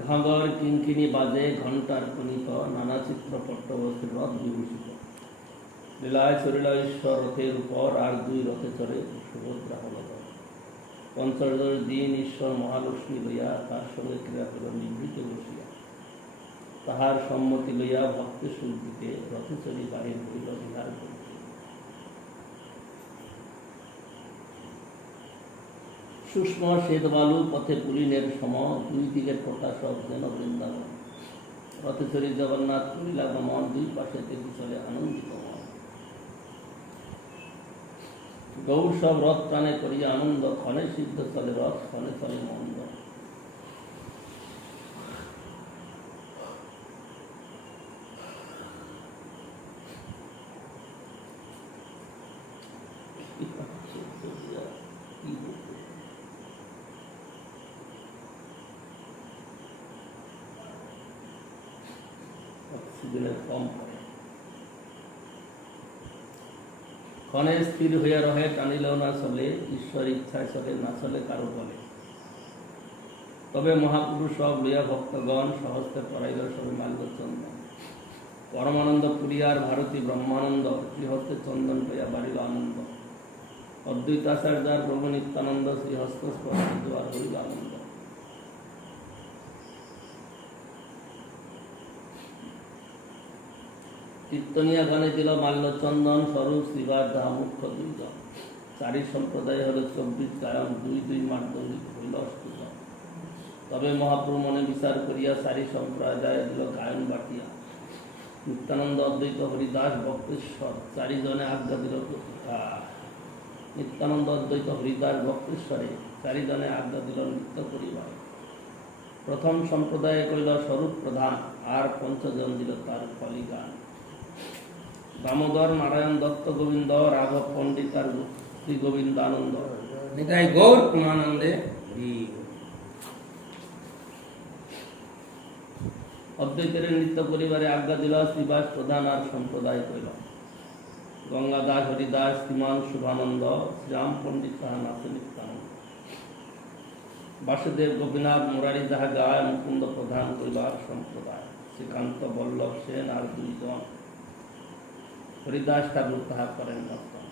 ঘাগর কিঙ্কিনি বাজে ঘণ্টার কনিক নানা চিত্র পট্টবস্ত্র রথ বিভূষিত লীলায় চরিল ঈশ্বর রথের উপর আর দুই রথে চড়ে সুভদ্রা হল পঞ্চদশ দিন ঈশ্বর মহালক্ষ্মী লইয়া তার সঙ্গে ক্রীড়া করিল নিভৃত বসিয়া তাহার সম্মতি লইয়া ভক্তের সুরদিতে রথে চড়ি বাহির হইল বিহার করিতে সুষ্ম শ্বেতবালু পথে পুলিনের সম দুই দিকের প্রকাশক যেন বৃন্দাবন রথে চড়ি জগন্নাথ করিলা গমন দুই পাশে তেজি চলে আনন্দিত মন গৌর সব রথ প্রাণে করিয়া আনন্দ ক্ষণে সিদ্ধ চলে রথ ক্ষণে চলে মন্দ কম ক্ষণে স্থির হইয়া রহে টানিলেও না চলে ঈশ্বর ইচ্ছায় চলে না চলে কারো বলে তবে মহাপুরুষ সব লইয়া ভক্তগণ সহস্তে পড়াইল সবে মাল্যচন্দন পরমানন্দ পুরিয়ার ভারতী ব্রহ্মানন্দ শ্রীহস্তে চন্দন পাইয়া বাড়িল আনন্দ অদ্বৈতাচার্যার প্রভু নিত্যানন্দ শ্রীহস্ত স্পর্শ দুয়ার হইল আনন্দ কীর্তনিয়া গানে দিল মাল্যচন্দন স্বরূপ শ্রীবার দাহা মুখ্য দুইজন চারি সম্প্রদায় হল 24 গায়ন দুই দুই মাধ্যমে হইল অষ্টজন তবে মহাপ্রভু মনে বিচার করিয়া চারি সম্প্রদায় দিল গায়ন বাটিয়া নিত্যানন্দ অদ্বৈত হরিদাস ভক্তেশ্বর চারিজনে আজ্ঞা দিল নিত্যানন্দ অদ্বৈত হরিদাস ভক্তেশ্বরে চারিজনে আজ্ঞা দিল নৃত্য করিবার প্রথম সম্প্রদায়ে করিল স্বরূপ প্রধান আর পঞ্চজন দিল তার ফলি গান দামোদর নারায়ণ দত্ত গোবিন্দ রাঘব পণ্ডিত আর শ্রী গোবিন্দানন্দ নিতাই গৌর পূর্ণানন্দে অদ্বৈতের নৃত্য পরিবারে আজ্ঞা দিল শ্রীবাস প্রধান আর সম্প্রদায় কইল গঙ্গাদাস হরিদাস শ্রীমান শুভানন্দ শ্রীরাম পণ্ডিত তাহা নাচে নিত্যানন্দ বাসুদেব গোপীনাথ মুরারি যাহা গায় মুকুন্দ প্রধান কইল আর সম্প্রদায় শ্রীকান্ত বল্লভ সেন আর দুইজন হরিদাস ঠাকুর তাহা করেন নর্তন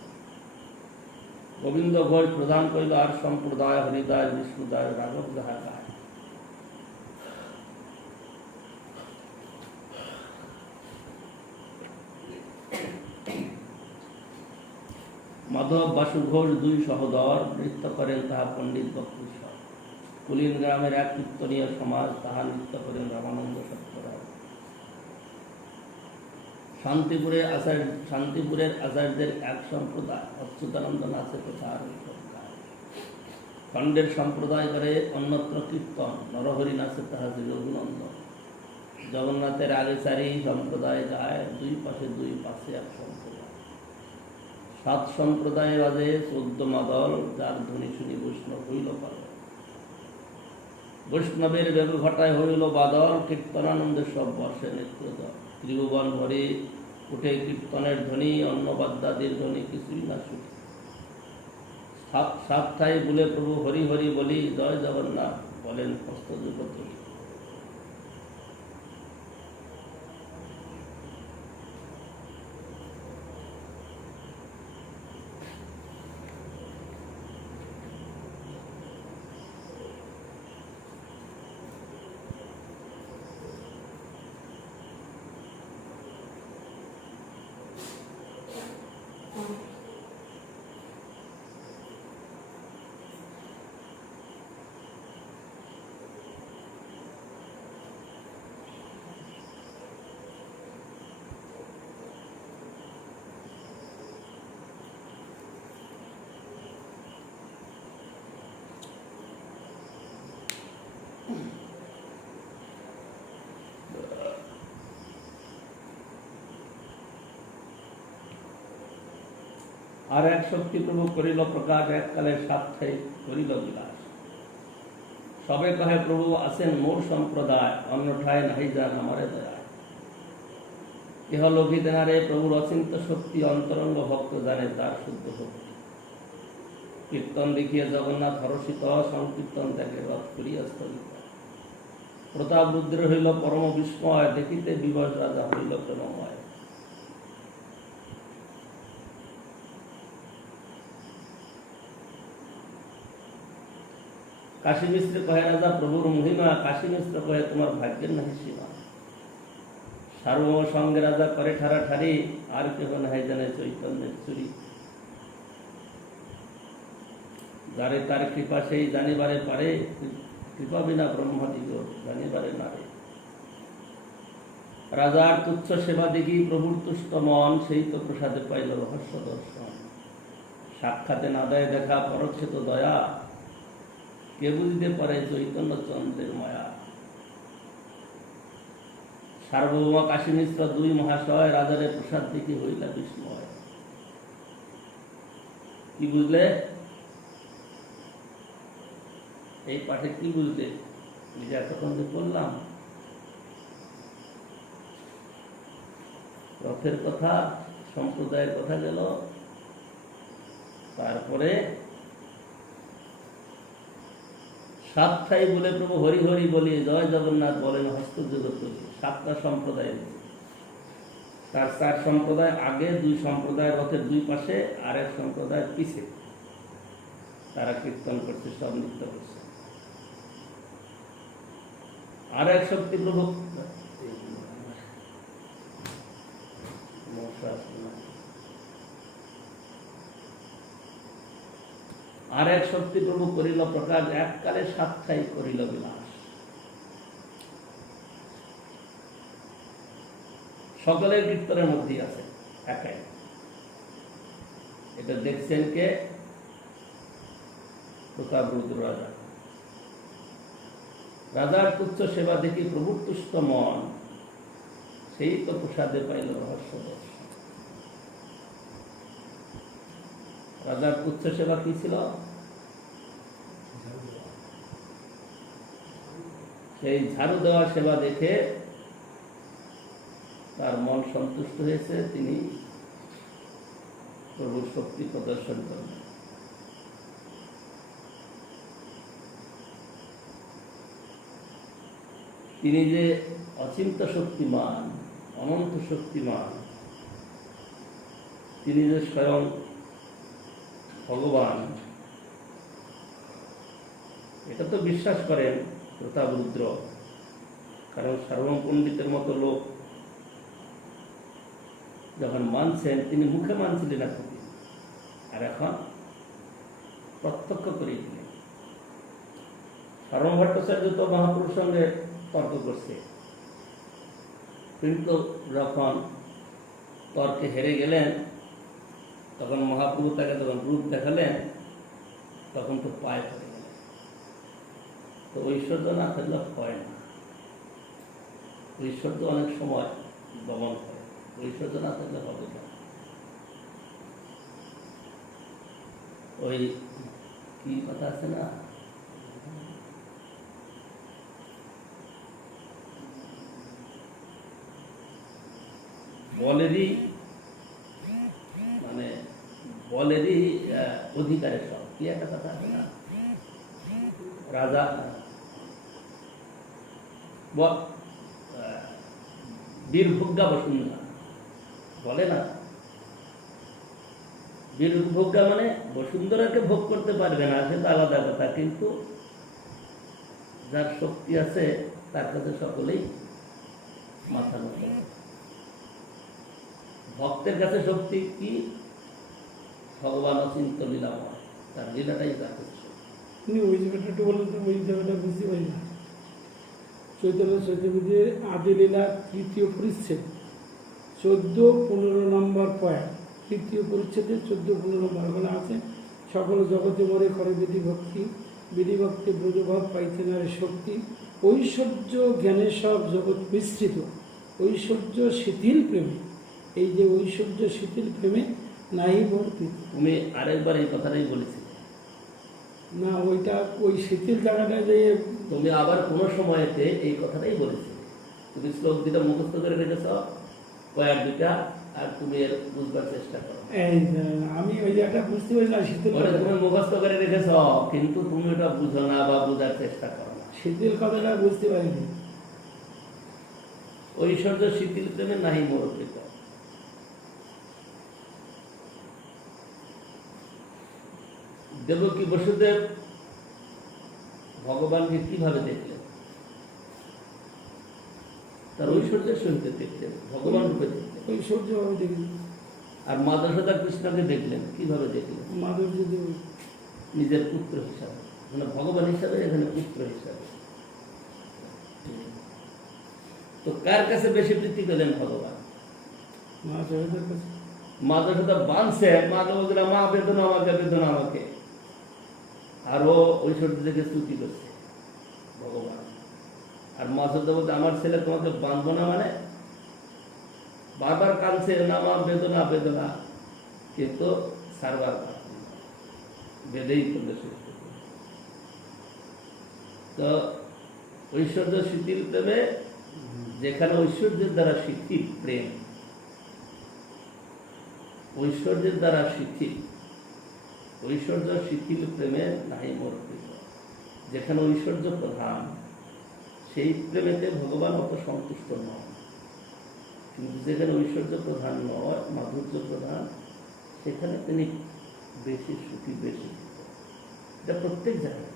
গোবিন্দ ঘোষ প্রধান কইল আর সম্প্রদায় হরিদাস বিষ্ণুদাস রাঘব যাহা গায় মাধব বাসু ঘোষ দুই সহোদর, নৃত্য করেন তাহা পণ্ডিত বক্রেশ্বর। কুলীন গ্রামের এক কীর্তনীয় সমাজ, তাহা নৃত্য করেন রামানন্দ সত্যরায়। শান্তিপুরের আচার্যের এক সম্প্রদায়, অচ্যুতানন্দ নাচে প্রচার সরকার। খণ্ডের সম্প্রদায় করে অন্যত্র কীর্তন, নরহরি নাচে তাহা রঘুনন্দন। জগন্নাথের আগে চারি সম্প্রদায় গায়, দুই পাশে এক সম্প্রদায়। 7 সম্প্রদায় বাজে 14 মাদল, যার ধ্বনি শুনি বৈষ্ণব হইল পাগল। বৈষ্ণবের বেগ ঘটায় হইল বাদল, কীর্তনানন্দে সব বর্ষে নৃত্যদল। ত্রিভুবন ভরে উঠে কীর্তনের ধ্বনি, অন্নবাদ্যাদির ধ্বনি কিছুই না শুনি। সাতটাই বলে প্রভু হরি হরি বলি, জয় জগন্নাথ বলেন হস্তযুগতি। আর এক শক্তি প্রভু করিল প্রকাশ, এককালে সাতটাই করিল বিলাস। সবে কহে প্রভু আছেন মোর সম্প্রদায়, অন্যঠায় নাহি যান আমারে দয়ায়। ইহ লোকিতে নারে প্রভুর অচিন্ত শক্তি, অন্তরঙ্গ ভক্ত জানে তার শুদ্ধ ভক্তি। কীর্তন দেখিয়ে জগন্নাথ হরষিত, সংকীর্তন দেখে রথ করিয়া স্থগিত। প্রতাপ রুদ্র হইল পরম বিস্ময়, দেখিতে বিবশ রাজা হইল প্রেমময়। কাশী মিশ্র কহে রাজা প্রভুর মহিমা, কাশী মিশ্র কহে তোমার ভাগ্যের নাহি সীমা। সার্বভৌম সঙ্গে রাজা করে ঠাড়াঠাড়ি, আর কেহ নাহি জানে চৈতন্যের চুরি। যারে তার কৃপা সেই জানিবারে পারে, কৃপা বিনা ব্রহ্মাদিগ জানিবারে নারে। রাজার তুচ্ছ সেবা দেখি প্রভুর তুষ্ট মন, সেই তো প্রসাদে পাইল রহস্য দর্শন। সাক্ষাতে না দেয় দেখা, পরোক্ষে তো দয়া, কে বুঝতে পারে চৈতন্য চন্দ্রের মায়া। সার্বভৌম কাশী মিশ্র দুই মহাশয়, রাজারে প্রসাদ দেখি হইলা বিস্ময়। কি বুঝলে? এই পাঠে কি বুঝলে? যে এতক্ষণ যে বললাম, রথের কথা, সম্প্রদায়ের কথা গেল, তারপরে সাতটাই বলে প্রভু হরি হরি বলি, জয় জগন্নাথ বলেন হস্তযুগত। 7টা সম্প্রদায়, তার 4 সম্প্রদায় আগে, 2 সম্প্রদায় রথের 2 পাশে, আর 1 সম্প্রদায় পিছে। তারা কীর্তন করছে, সব নৃত্য করছে। আর এক শক্তি প্রভু করিল প্রকাশ, এককালে সাতটাই করিল বিলাস। সকলের কীর্তনের মধ্যেই আছে একাই। এটা দেখছেন কে? প্রতাপ রুদ্র রাজা। রাজার তুচ্ছ সেবা দেখি প্রভুর তুষ্ট মন, সেই তো প্রসাদে পাইল রহস্য দর্শন। রাজার তুচ্ছ সেবা কি ছিল? সেই ঝাড়ু দেওয়া সেবা দেখে তার মন সন্তুষ্ট হয়েছে, তিনি প্রভুর শক্তি প্রদর্শন করলেন। তিনি যে অচিন্ত শক্তিমান, অনন্ত শক্তিমান, তিনি যে স্বয়ং ভগবান, এটা তো বিশ্বাস করেন প্রতাপ রুদ্র। কারণ সার্বভৌম পণ্ডিতের মতো লোক যখন মানছেন, তিনি মুখে মানছিলেন না, আর এখন প্রত্যক্ষ করে দিলেন। সারম ভট্টাচার্য তো মহাপুরুষ সঙ্গে তর্ক করছে, কিন্তু যখন তর্কে হেরে গেলেন তখন মহাপ্রভু তাকে যখন রূপ দেখালেন তখন তো পায়ে পড়ে গেলেন। তো ঐশ্বর্য না থাকলে হয় না, ঐশ্বর্য অনেক সময় দমন করে, ঐশ্বর্য না থাকলে হবে না। ওই কি কথা আছে না, বলেরই মানে বলেরই অধিকারের সব, কি একটা কথা আছে না, রাজা বীরভোগ্যা বসুন্ধরা বলে না, বীরভোগ্যা মানে বসুন্ধরাকে ভোগ করতে পারবে না সেটা আলাদা কথা, কিন্তু যার শক্তি আছে তার কাছে সকলেই মাথা নত। ভক্তের কাছে শক্তি কি? ভগবান অচিন্ত লীলাময়, তার লীলাটাই যথেষ্ট। উনি ওই জায়গাটা একটু বললেন তো, ওই জায়গাটা বুঝতে পারি না। চৈতন্য চৈতন্যের আদি লীলা ৩য় পরিচ্ছেদ 14-15 নম্বর পয়েন্ট, ৩য় পরিচ্ছেদে 14-15 নম্বর ওখানে আছে, সকল জগতে মরে করে বিধিভক্তি, বিধিভক্তি ব্রজভাব পাইতে নারে শক্তি, ঐশ্বর্য জ্ঞানে সব জগৎ মিশ্রিত, ঐশ্বর্য শিথিল প্রেমে। এই যে ঐশ্বর্য শিথিল প্রেমে নাই বর্তিত। তুমি আরেকবার এই কথাটাই বলেছিলে না, ওইটা ওই শিথিল জায়গাটা যে তুমি আবার কোন সময়তে এই কথাটাই বলেছিলে। তুমি শ্লোক দুটা মুখস্থ করে রেখেছ, কয়েক দুটা, আর তুমি এর বুঝবার চেষ্টা করো। আমি ওই জায়গাটা বুঝতে পারি না। শীতল তুমি মুখস্থ করে রেখেছ, কিন্তু তুমি ওটা বুঝো না বা বোঝার চেষ্টা করো না। শীতল কথাটা বুঝতে পারিনি। ঐশ্বর্য শিথিল প্রেমে নাহি মোরকৃত। দেবকী বসুদেব ভগবানকে কিভাবে দেখলেন? তার ঐশ্বর্যের সহিত দেখলেন, ভগবান রূপে দেখলেন। ঐশ্বর্য ভাবে দেখলেন। আর মা যশোদা কৃষ্ণকে দেখলেন কিভাবে দেখলেন? মাধব যদি নিজের পুত্র হিসাবে, মানে ভগবান হিসাবে, এখানে পুত্র হিসাবে। তো কার কাছে বেশি প্রীতি পেলেন ভগবান? মা জগতের কাছে। মা যশোদা বাঁধছে, মা বলছিল মা বেদনা আমাকে, বেদনা আমাকে, আর ও ঐশ্বর্য দেখে স্তুতি করছে ভগবান। আর মা যশোদা বলতে আমার ছেলে তোমাকে বাঁধবো না, মানে বারবার কাঁদছে না মা বেদনা বেদনা, কিন্তু সারবার বেঁধেই করলে শেষ। তো ঐশ্বর্য শিথিল প্রেমে, যেখানে ঐশ্বর্যের দ্বারা শিথিল প্রেম, ঐশ্বর্যের দ্বারা শিথিল, ঐশ্বর্য শিথিল প্রেমে নাই মর্পিত। যেখানে ঐশ্বর্য প্রধান, সেই প্রেমেতে ভগবান অত সন্তুষ্ট নয়। কিন্তু যেখানে ঐশ্বর্য প্রধান নয়, মাধুর্য প্রধান, সেখানে তিনি বেশি সুখী, বেশি। এটা প্রত্যেক জায়গায়।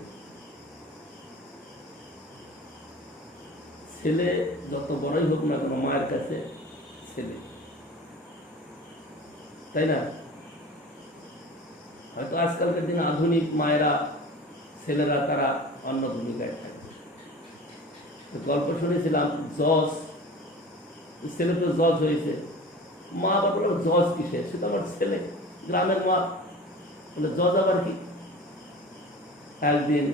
ছেলে যত বড়ই হোক না কেন, মায়ের কাছে ছেলে, তাই না? হয়তো আজকালকার দিনে আধুনিক মায়েরা, ছেলেরা তারা অন্য ভূমিকায় থাকে। গল্প শুনেছিলাম, জজ ছেলে তো জজ হয়েছে, মা আবার বলল জজ কিসে, সে তো আমার ছেলে, গ্রামের মা। বলে জজ আবার কি? একদিন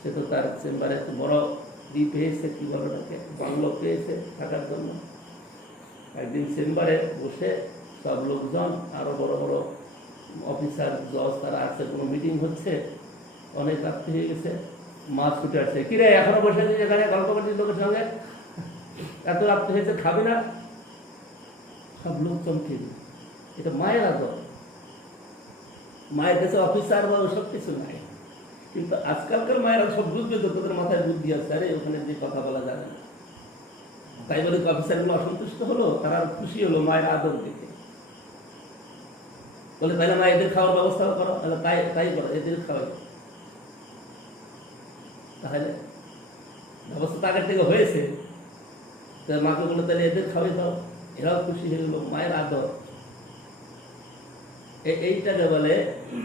সে তো তার চেম্বারে বড় পেয়েছে, কি বলো তাকে, বাংলো পেয়েছে থাকার জন্য। একদিন চেম্বারে বসে সব লোকজন, আরো বড় বড় অফিসার, জজ তারা আছে, কোনো মিটিং হচ্ছে, অনেক রাত্রি হয়ে গেছে, মা ছুটে আসছে, কিরে এখনো বসে আছিস এখানে গল্প করছিস লোকের সঙ্গে, এত রাত্রি হয়েছে, খাবি না? সব লোক চমকে দিল। এটা মায়ের আদর। মায়ের কাছে অফিসার বা সব কিছু নাই, কিন্তু আজকালকার মায়েরা সব বুঝবে তো, তোদের মাথায় বুদ্ধি আছে, আরে ওখানে যে কথা বলা যাবে না। তাই বলে অফিসার গুলো অসন্তুষ্ট হলো, তারা খুশি হলো মায়ের আদর দেখে। বলে তাহলে মা এদের খাওয়ার ব্যবস্থা করো, তাহলে তাই তাই করো, এদের খাওয়াই। তাহলে ব্যবস্থা তো আগের থেকে হয়েছে, মাকে বলে তাহলে এদের খাওয়াই দাও, এরাও খুশি হয়ে গেল, মায়ের আদর। এইটাকে বলে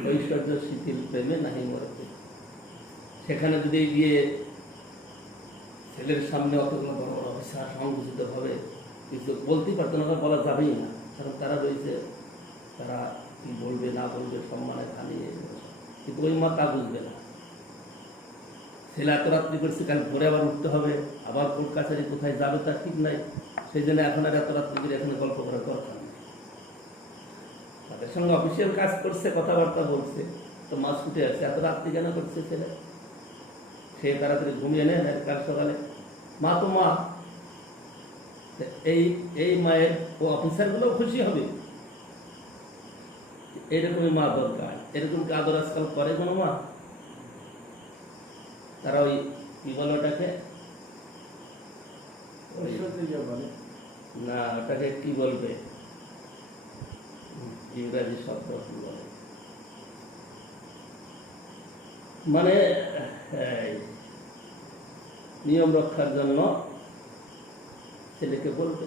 ঐশ্বর্য শিথিল প্রেমে নাহি মরতে। সেখানে যদি গিয়ে ছেলের সামনে অতগুলো বড় বড় অফিসার সংকুচিত ভাবে কিছু বলতেই পারতো না, বলা যাবেই না, কারণ তারা রয়েছে, তারা কি বলবে না বলবে সম্মানের হানি। কিন্তু ওই মা তা বুঝবে না। ছেলে এত রাত্রি করছে, কাল ভোরে আবার উঠতে হবে, আবার কোর্ট কাছারি কোথায় যাবে তার ঠিক নাই, সেই জন্য এখন আর এত রাত্রি করে এখানে গল্প করার দরকার নেই। তাদের সঙ্গে অফিসিয়াল কাজ করছে, কথাবার্তা বলছে, তো মা ছুটে আসছে, এত রাত্রি কেন করছে ছেলে? সে তাড়াতাড়ি ঘুমিয়ে নেন, কাল সকালে মা তো মা, এই মায়ের ও অফিসারগুলো খুশি হবে। এরকমই মা দরকার। এরকম কি আদর আজকাল করে কোনো মা? তারা ওই কি বলে ওটাকে, না ওটাকে কি বলবে, ইংরাজি শব্দ কি বলে, মানে নিয়ম রক্ষার জন্য ছেলেকে বলবে।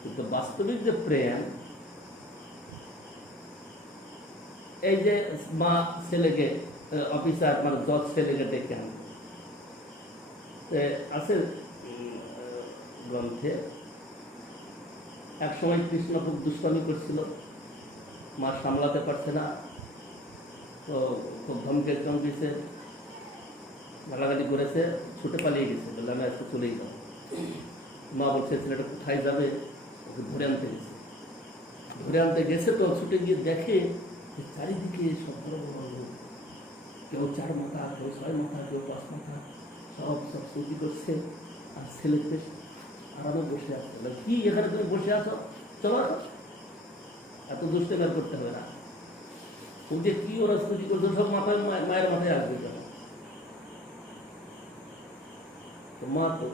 কিন্তু বাস্তবিক যে প্রেম, এই যে মা ছেলেকে, অফিসার মানে জজ ছেলেকে ডেকে আনবে, আছে গ্রন্থে। এক সময় কৃষ্ণ খুব দুষ্টামি করছিল, মা সামলাতে পারছে না, তো খুব ধমকে চমকেছে, গালাগালি করেছে, ছুটে পালিয়ে গেছে, বললে আমি আজকে চলেই যাবো। মা বলছে ছেলেটা কোথায় যাবে, ওকে ধরে আনতে গেছে। ধরে আনতে গেছে তো ছুটে গিয়ে দেখে যে চারিদিকে সব বড় বড় লোক, কেউ 4 মাথা, কেউ 6 মাথা, কেউ 5 মাথা, সব স্তুতি করছে, আর ছেলেকে আরামে বসে আছে। কি এখানে তুমি বসে আছো, চলো এত দুষ্টামি করতে হবে না। ও যে কি ওরা স্তুতি করছে, সব মাথায় মায়ের মাথায় আসবে কেন? মা তো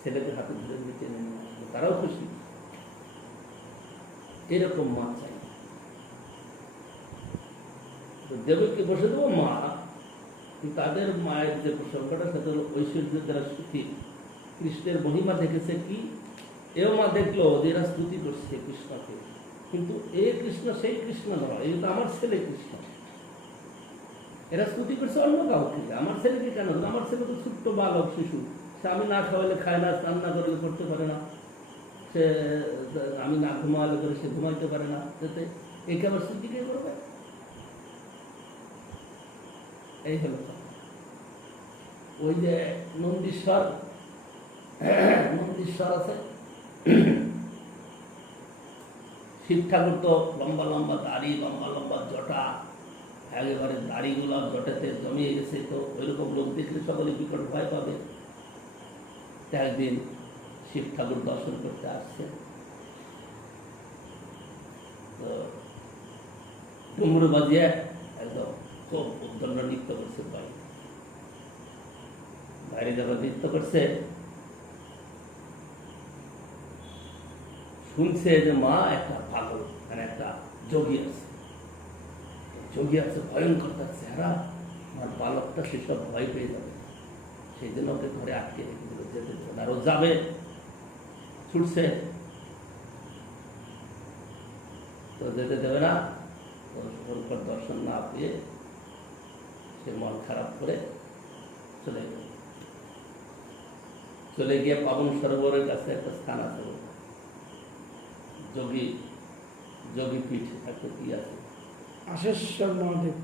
ছেলেকে হাতে ধরে নিচে নেমে আসলো, তারাও খুশি। এরকম মা চাই। দেবীকে বসে দেবো মা, তাদের মায়ের যে প্রসঙ্গটা সেটা হলো ঐশ্বর্য যারা স্তুতি, কৃষ্ণের মহিমা দেখেছে কি, এও মা দেখলো যে এরা স্তুতি করছে কৃষ্ণকে, কিন্তু এ কৃষ্ণ সেই কৃষ্ণ নয়, এই তো আমার ছেলে কৃষ্ণ। এরা স্তুতি করছে অন্য কাউকে, আমার ছেলেকে কেন? আমার ছেলে তো ছোট্ট বালক, শিশু, সে আমি না খাওয়ালে খায় না, স্নান না করলে করতে পারে না, সে আমি না ঘুমালে করে সে ঘুমাইতে পারে না, যাতে একে আবার স্তুতি কে করবে? এই হলো ওই যে নন্দীশ্বর আছে, শিব ঠাকুর তো লম্বা লম্বা দাড়ি, লম্বা লম্বা জটা, একেবারে দাড়িগুলো জটাতে জমিয়ে গেছে, তো ওইরকম লোক দেখলে সকলে বিকট ভয় পাবে। একদিন শিব ঠাকুর দর্শন করতে আসছে, তো ডুমরু বাজিয়ে একদম খুব উদ্দণ্ড নৃত্য করছে, বাইরে যখন নৃত্য করছে, শুনছে যে মা একটা পাগল, মানে একটা যোগী আছে, ভয়ঙ্কর তার চেহারা, আমার বালকটা সেসব ভয় পেয়ে যাবে, সেই জন্য ওকে ঘরে আটকে রেখে দিল, যেতে দিল। আর ও যাবে, ছুটছে, তো যেতে দেবে না। ওর দর্শন না পেয়ে সে মন খারাপ করে চলে গিয়ে পাবন সরোবরের কাছে একটা স্থান আছে, যোগী পীঠ একটা কি আছে, আশেশ্বর মহাদেব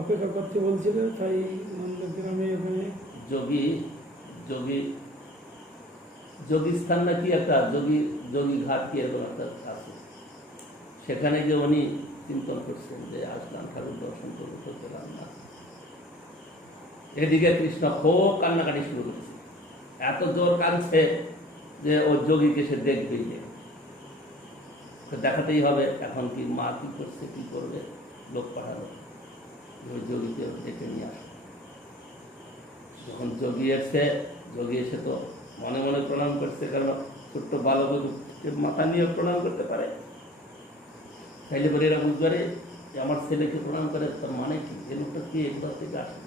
অপেক্ষা করতে বলছিল, তাই নন্দগ্রামে ওখানে যোগী স্থান নাকি একটা যোগী ঘাট কি এরকম একটা আছে। সেখানে গিয়ে উনি চিন্তন করছেন যে আসলাম, ঠাকুর দর্শন করবো, তো পেলাম না। এদিকে কৃষ্ণ খুব কান্নাকাটি শুরু করেছে, এত জোর কাঁদছে যে ও যোগীকে সে দেখবেই, দেখাতেই হবে। এখন কি মা কি করছে, কি করবে, লোক পাঠানো, ওই যোগীকে ডেকে নিয়ে আসে। যখন যোগী এসে তো মনে মনে প্রণাম করছে, কারণ ছোট্ট বালককে মাথা নিয়ে প্রণাম করতে পারে, তাইলে পরে এরা বুঝতে পারে যে আমার ছেলেকে প্রণাম করে, তার মানে কি, এ লোকটা কি একবার থেকে আসে।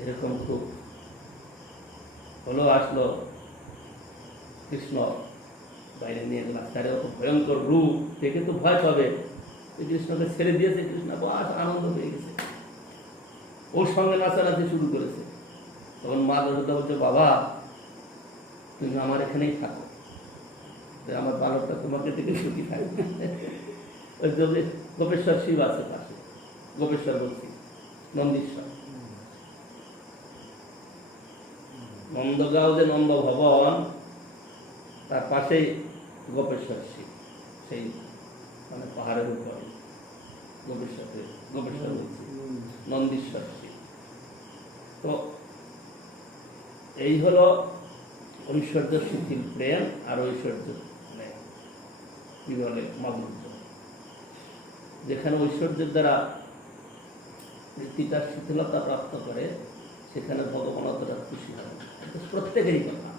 এরকম খুব হলো, আসলো কৃষ্ণ বাইরে নিয়ে গেলাম, তারে অত ভয়ঙ্কর রূপ দেখে তো ভয় পাবে। শ্রীকৃষ্ণকে ছেড়ে দিয়েছে, কৃষ্ণ বাস আনন্দ হয়ে গেছে, ওর সঙ্গে নাচানাচি শুরু করেছে। তখন মা যশোদা বলছে, বাবা তুমি আমার এখানেই থাকো, আমার বালকটা তোমাকে থেকে সুখী থাকবে। ওই যে গোপেশ্বর শিব আছে পাশে, গোপেশ্বর বলছি নন্দীশ্বর, নন্দগাঁও যে নন্দ ভবন তার পাশেই গোপেশ্বর শিব, সেই মানে পাহাড়ের উপরে গোপেশ্বর বলছি নন্দীশ্বর শিব। তো এই হলো ঐশ্বর্য শিথিল প্রেম আর ঐশ্বর্য মানে কি বলে মাধুর্য। যেখানে ঐশ্বর্যের দ্বারা বৃত্তিটা শিথিলতা প্রাপ্ত করে সেখানে ভগবান অতটা খুশি হয়, প্রত্যেকেরই কথা।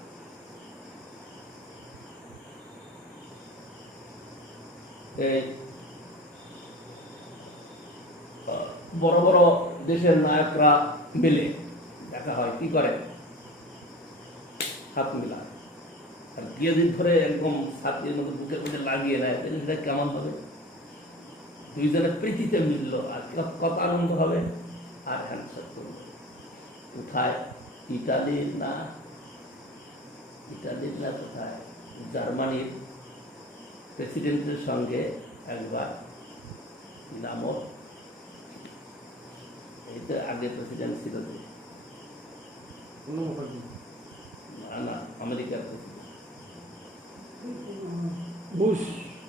বড় বড় দেশের নায়করা মিলে দেখা হয়, কি করে হাত মিলায়, আর গিয়ে দিন ধরে একদম ছাতির মধ্যে বুকের মধ্যে লাগিয়ে নেয়, সেটা কেমন হবে? দুইজনের প্রীতিতে মিলল আর কত আনন্দ হবে। আর হ্যান্ডশেক করবে কোথায়? ইটালির না কোথায় জার্মানির প্রেসিডেন্টের সঙ্গে একবার নামক, এই তো আগে প্রেসিডেন্ট ছিল না আমেরিকার প্রেসিডেন্ট বুশ,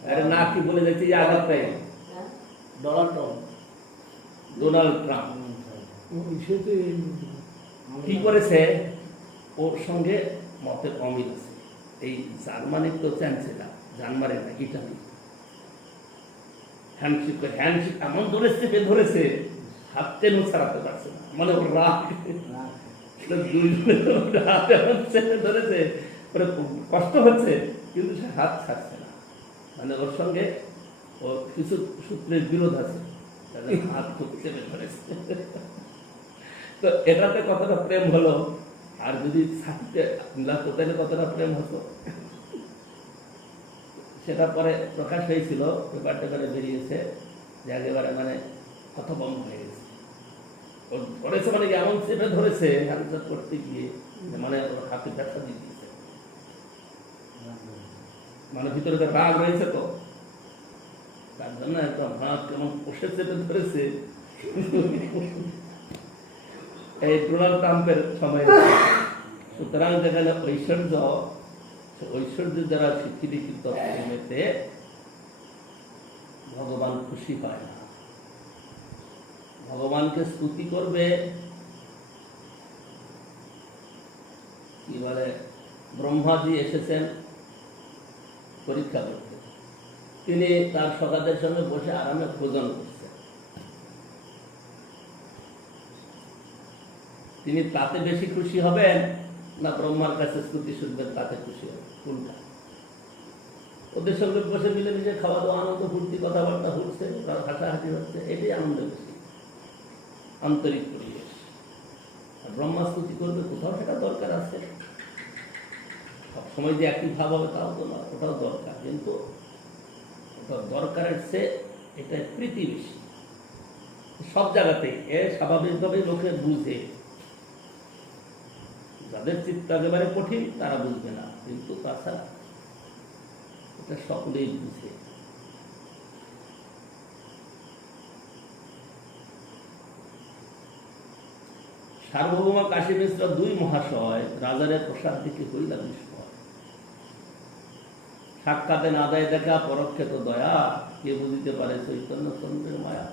আরে না কি বলে যাচ্ছি যে আগেরটাই ডোনাল্ড ট্রাম্প কি করেছে, ওর সঙ্গে মতের অমিল আছে। এই জার্মানির তো চ্যান্সেলার, জার্মানি না ইটালি, হ্যান্ডশেক এমন ধরেছে ধরেছে হাত টেনে ছাড়াতে পারছে না, মানে ওর রাগ ধরেছে, কষ্ট হচ্ছে কিন্তু সে হাত ছাড়ছে না, মানে ওর সঙ্গে ওর কিছু সূত্রের বিরোধ আছে, হাত খুব চেপে ধরেছে। তো এটাতে কতটা প্রেম হলো, আর যদি ছাতিতে মিলাতো তাহলে কতটা প্রেম হতো। সেটা পরে প্রকাশ হয়েছিল, পেপার টেপারে বেরিয়েছে যে একেবারে মানে কথা বন্ধ হয়ে গেছে। ধরেছে মানে এমন চেপে ধরেছে হ্যান্ডশেক করতে গিয়ে, মানে ওর হাতে ব্যথা দিয়ে দিয়েছে, মানে ভিতরে তো রাগ রয়েছে, তো তার জন্য একদম হাত কেমন কষে চেপে ধরেছে। এই ডোনাল্ড ট্রাম্পের সময়। সুতরাং যেখানে ঐশ্বর্য দ্বারা স্বীকৃত প্রেমেতে ভগবান খুশি হয় না। ভগবানকে স্তুতি করবে, কি বলে ব্রহ্মাজি এসেছেন পরীক্ষা করতে, তিনি তার সখাদের সঙ্গে বসে আরামে ভোজন করছেন, তিনি তাতে বেশি খুশি হবেন না ব্রহ্মার কাছে স্তুতি শুনবেন তাতে খুশি হবেন? কোনটা? ওদের সঙ্গে বসে মিলেমিশে খাওয়া দাওয়া, আনন্দ ফুর্তি, কথাবার্তা হচ্ছে, হাসাহাসি হচ্ছে, এটাই আনন্দ বেশি, আন্তরিক পরিবেশ। আর ব্রহ্মা স্তুতি করবে কোথাও সেটা দরকার আছে, সবসময় যে একই ভাব হবে তাও তো না, ওটাও দরকার, কিন্তু ওটা দরকারের চেয়ে এটা প্রীতি বেশি সব জায়গাতেই। এ স্বাভাবিকভাবেই লোকে বুঝে, যাদের চিত্ত একেবারে কঠিন তারা বুঝবে না, কিন্তু তাছাড়া এটা সকলেই বুঝে। সার্বভৌম কাশী মিশ্র দুই মহাশয় রাজারের প্রসাদ দিকে হইলা বিস্ময়, সাক্ষাতে না দেয় দেখা পরোক্ষে তো দয়া, কে বুঝিতে পারে চৈতন্য চন্দ্রের মায়া।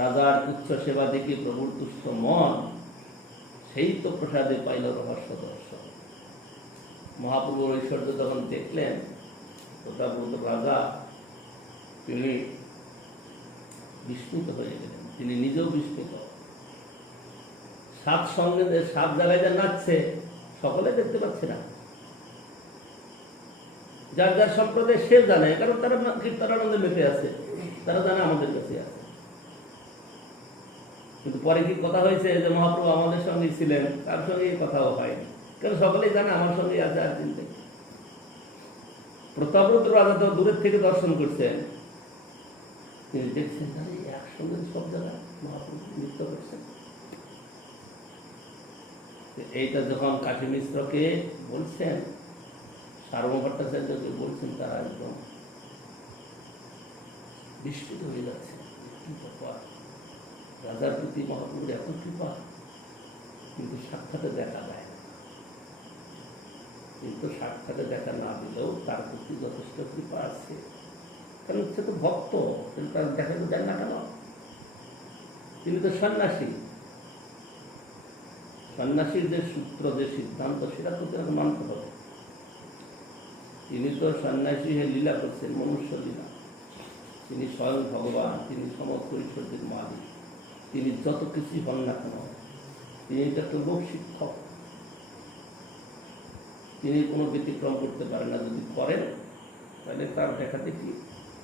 রাজার উচ্চ সেবা দেখি প্রভুর তুষ্ট মন, সেই তো প্রসাদে পাইল রহস্য দর্শন। মহাপ্রভুর ঐশ্বর্য যখন দেখলেন, ওটা বলতো রাজা, তিনি বিস্মিত হয়ে গেলেন, তিনি নিজেও বিস্মিত। সাত সঙ্গে সাত জায়গায় যা নাচছে সকলে দেখতে পাচ্ছে না, যার যার সম্প্রদায় সে জানে, কারণ তারা কীর্তনানন্দে মেতে আছে, তারা জানে আমাদের কাছে আছে। কিন্তু পরে কি কথা হয়েছে যে মহাপ্রভু আমাদের সঙ্গে ছিলেন, তার সঙ্গে কথাও হয়নি, কারণ সকলেই জানে আমার সঙ্গে আছে আর চিন্তা। প্রতাপরুদ্র রাজা তো দূরের থেকে দর্শন করছেন, তিনি দেখছেন তাহলে একসঙ্গে সব জায়গায় মহাপ্রভু নৃত্য করছেন। এইটা যখন কাঠি মিশ্রকে বলছেন, সার্বভৌম ভট্টাচার্যকে বলছেন, তারা একদম বিস্মিত হয়ে যাচ্ছে। কি ব্যাপার, রাজার প্রতি মহাপ্রভুর এত কৃপা, কিন্তু সাক্ষাতে দেখা দেয় না। কিন্তু সাক্ষাতে দেখা না দিলেও তার প্রতি যথেষ্ট কৃপা আছে, কারণ সে তো ভক্ত, কিন্তু তার দেখা তো দেয় না কেন? তিনি তো সন্ন্যাসী, সন্ন্যাসীর যে সূত্র, যে সিদ্ধান্ত, সেটা তো তাকে মানতে হবে। তিনি তো সন্ন্যাসী হয়ে লীলা করছেন, মনুষ্য লীলা। তিনি স্বয়ং ভগবান, তিনি সমস্ত ঐশ্বর্যের মালিক, তিনি যত কিছুই হন না কেন, তিনি একটা লোক শিক্ষক, তিনি কোনো ব্যতিক্রম করতে পারেন না। যদি করেন তাহলে তার দেখা দেখি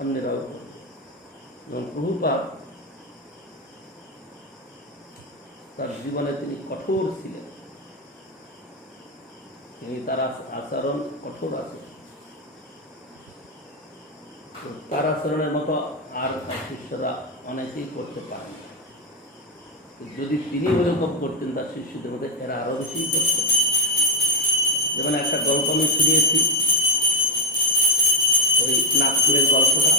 অন্যেরাও করে। এবং প্রভুপাদ তার জীবনে তিনি কঠোর ছিলেন, তিনি তার আচরণ কঠোর আছে। তার আচরণের মতো আর শিষ্যরা অনেকেই করতে পারেন। যদি তিনি ওরকম করতেন, তার শিষ্যদের মধ্যে এরা আরো বেশি করত। যেমন একটা গল্প আমি শুনিয়েছি, ওই নাগপুরের গল্পটা।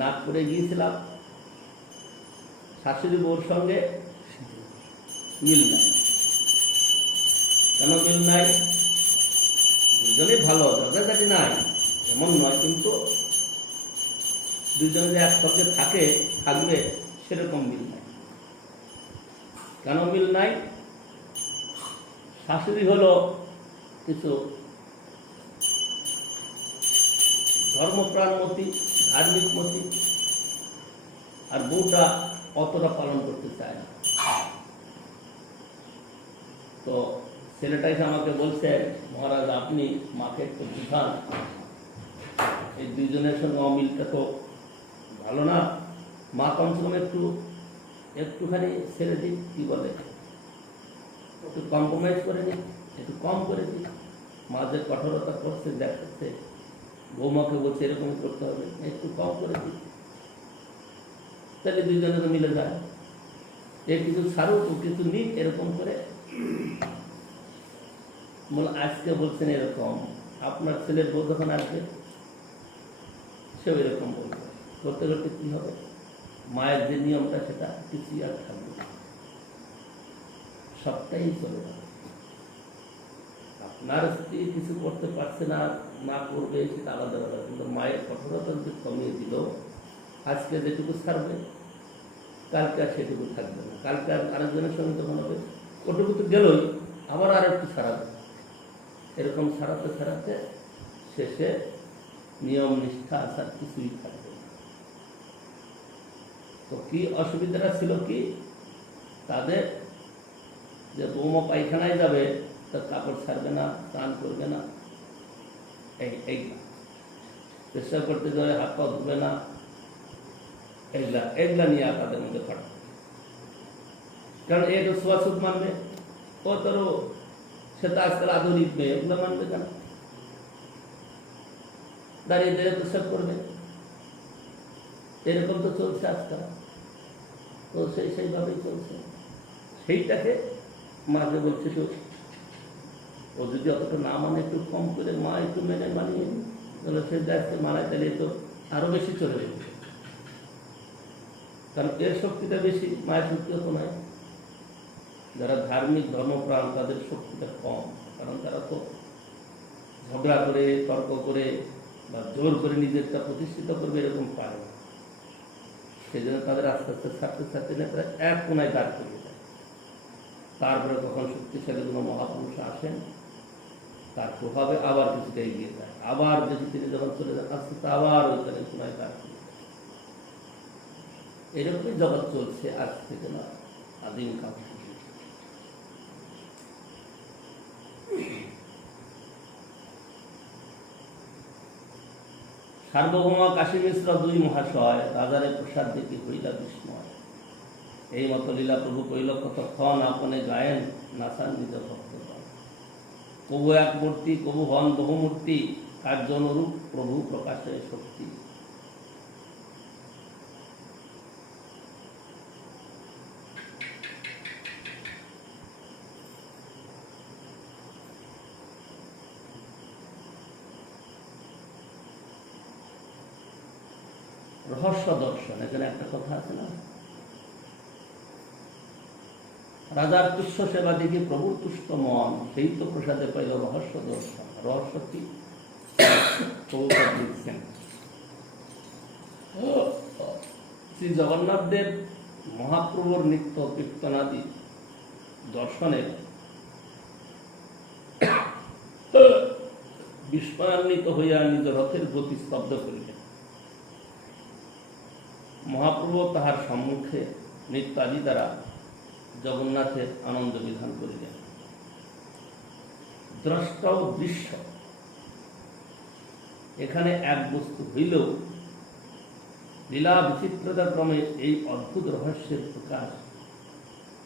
নাগপুরে গিয়েছিলাম, শাশুড়ি বউর সঙ্গে মিল নাই। কেন মিল নাই? দুজনে ভালো, ঝগড়াঝাটি নাই এমন নয়, কিন্তু দুজনে যে একসঙ্গে থাকবে সেরকম মিল নাই। কেন মিল নাই? শাশুড়ি হলো কিছু ধর্মপ্রাণমতী, ধার্মিক মতী, আর বউটা অতটা পালন করতে চায় না। তো ছেলেটা এসে আমাকে বলছে, মহারাজ আপনি মাকে একটু বুঝান, এই দুইজনের সঙ্গে অমিলটা তো ভালো না, মা কমসে কম একটুখানি ছেড়ে দিই, কি বলে, একটু কম্প্রোমাইজ করে নিই, একটু কম করে দিই। মা যে কঠোরতা করছে, দেখাচ্ছে, বৌমাকে বলছে এরকম করতে হবে, একটু কম করে দিই, তাহলে দুইজনে তো মিলে যায়। এ কিছু ছাড়ুক, কিছু নিক, এরকম করে। আজকে বলছেন এরকম, আপনার ছেলের বউ যখন আসবে সেও এরকম বলবে। করতে করতে কি হবে, মায়ের যে নিয়মটা সেটা কিছুই আর থাকবে না, সবটাই চলে যাবে। আপনার স্ত্রী কিছু করতে পারছে না, না করবে, সেটা আলাদা আলাদা, কিন্তু মায়ের কঠোরতা যদি কমিয়ে দিল, আজকে যেটুকু ছাড়বে কালকে আর সেটুকু থাকবে না, কালকে আর আরেকজনের সঙ্গে যখন হবে ওটুকু তো গেলই, আবার আর একটু ছাড়াবে। এরকম ছাড়াতে ছাড়াতে শেষে নিয়ম নিষ্ঠা আসার কিছুই থাকবে না। তো কি অসুবিধাটা ছিল কি, তাদের যে বৌমা পায়খানায় যাবে, তার কাপড় ছাড়বে না, স্নান করবে না, এইগুলা পেশা করতে যাবে, হাত পা ধুবে না, এগুলা নিয়ে তাদের মধ্যে ফাটবে। কারণ এ তো ছোঁয়াছুত মানবে, ও তোরও সে তো আজকাল আধুনিক মেয়ে, ওগুলো মানবে কেন? দাঁড়িয়ে দাঁড়িয়ে পেশাব করবে, এরকম তো চলছে আজকাল। তো সেইভাবেই চলছে। সেইটাকে মাকে বলছে, ও যদি অতটা না মানে একটু কম করে, মা একটু মেনে মানিয়ে তাহলে সে যাচ্ছে মানায়, তাহলে তো আরো বেশি চলে যাবে। কারণ এর শক্তিটা বেশি, মায়ের শক্তি তো নয়। যারা ধার্মিক ধর্মপ্রাণ তাদের শক্তিটা কম, কারণ তারা তো ঝগড়া করে, তর্ক করে বা জোর করে নিজেরটা প্রতিষ্ঠিত করবে এরকম পারে না। সেই জন্য তাদের আস্তে আস্তে ছাড়তে ছাড়তে না তারা এক কোনায় দাঁড় করে যায়। তারপরে তখন শক্তিশালী কোনো মহাপুরুষ আসেন, তার প্রভাবে আবার কিছুটা এগিয়ে যায়, আবার বেশি থেকে যখন চলে যায় আস্তে আস্তে আবার ওইখানে কোনায় দাঁড় করে যায়। এরকমই জগৎ চলছে আজ থেকে না, আদিম কাল। সার্বভৌম কাশী মিশ্র দুই মহাশয়, রাজারে প্রসাদ দেখি হইলা বিস্ময়। এই মত লীলা প্রভু কইল কতক্ষণ, আপনে গায়েন নাচান নিজ ভক্তগণ। কবু এক মূর্তি কবু হন বহুমূর্তি, কার্য অনুরূপ প্রভু প্রকাশে শক্তি। রহস্য দর্শন, এখানে একটা কথা আছে না, রাজার তুষ্য সেবা দেখি প্রভুর তুষ্ট মন, সেই তো প্রসাদে পাইল রহস্য দর্শন। রহস্য কি? প্রভুপাদ লিখছেন, শ্রী জগন্নাথ দেব মহাপ্রভুর নিত্য কীর্তনাদি দর্শনের বিস্ময়ান্বিত হইয়া নিজ রথের গতি স্তব্ধ করিলেন। মহাপ্রভু তাহার সম্মুখে নৃত্যাদি দ্বারা জগন্নাথের আনন্দ বিধান করিলেন। দ্রষ্টা ও দৃশ্য এখানে এক বস্তু হইলেও লীলা বিচিত্রতা ক্রমে এই অদ্ভুত রহস্যের প্রকাশ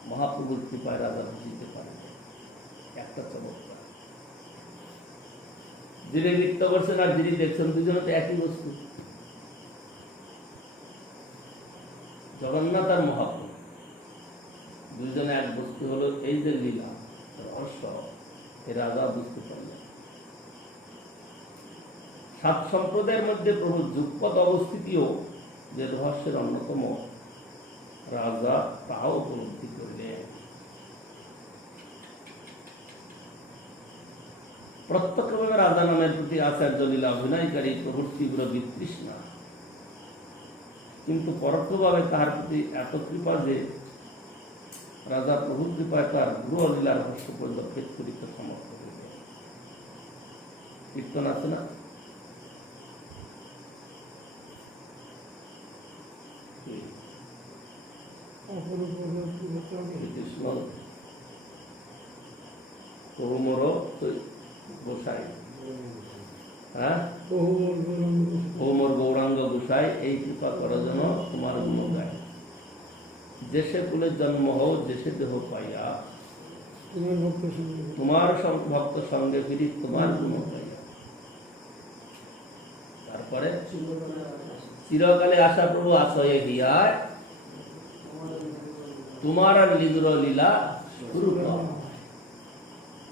মহাপ্রভুর কৃপায় রাজা বুঝিতে পারেন। একটা চমৎকার, যিনি নৃত্য করছেন আর যিনি দেখছেন দুজনে তো একই বস্তু, জগন্নাথ আর মহাপ্রভু দুইজনে এক বস্তু হলো। এই যে লীলা রহস্য, এ রাজা বুঝতে পারলেন। সাত সম্প্রদায়ের মধ্যে প্রভু যুগপৎ অবস্থিতিও যে রহস্যের অন্যতম, রাজা তাও উপলব্ধি করলেন। প্রত্যক্ষভাবে রাজা নামের প্রতি আচার্য লীলা অভিনয়কারী প্রভুর তীব্র বিতৃষ্ণা, কিন্তু পরোক্ষভাবে তাহার প্রতি এত কৃপা যে রাজা প্রভুর কৃপায় তার গৃহ লীলা রহস্য পর্যন্ত ভেদ করিতে সমর্থ হইল। কীর্তন আছে না, কৃষ্ণ প্রভুমর গোসাই, হ্যাঁ প্রভুমর গৌরাঙ্গ গোসাই, এই কৃপা করার জন্য তোমার গুণ গায়। দেশে কুলের জন্ম হও, দেশে দেহ পাইয়া, তোমার ভক্ত সঙ্গে ফিরি, তোমার গুণ পাইয়া। তারপরে চিরকালে আশা প্রভু আশ্রয়ে গিয়ায়, তোমার আর নিগুর লীলা শুরু কর।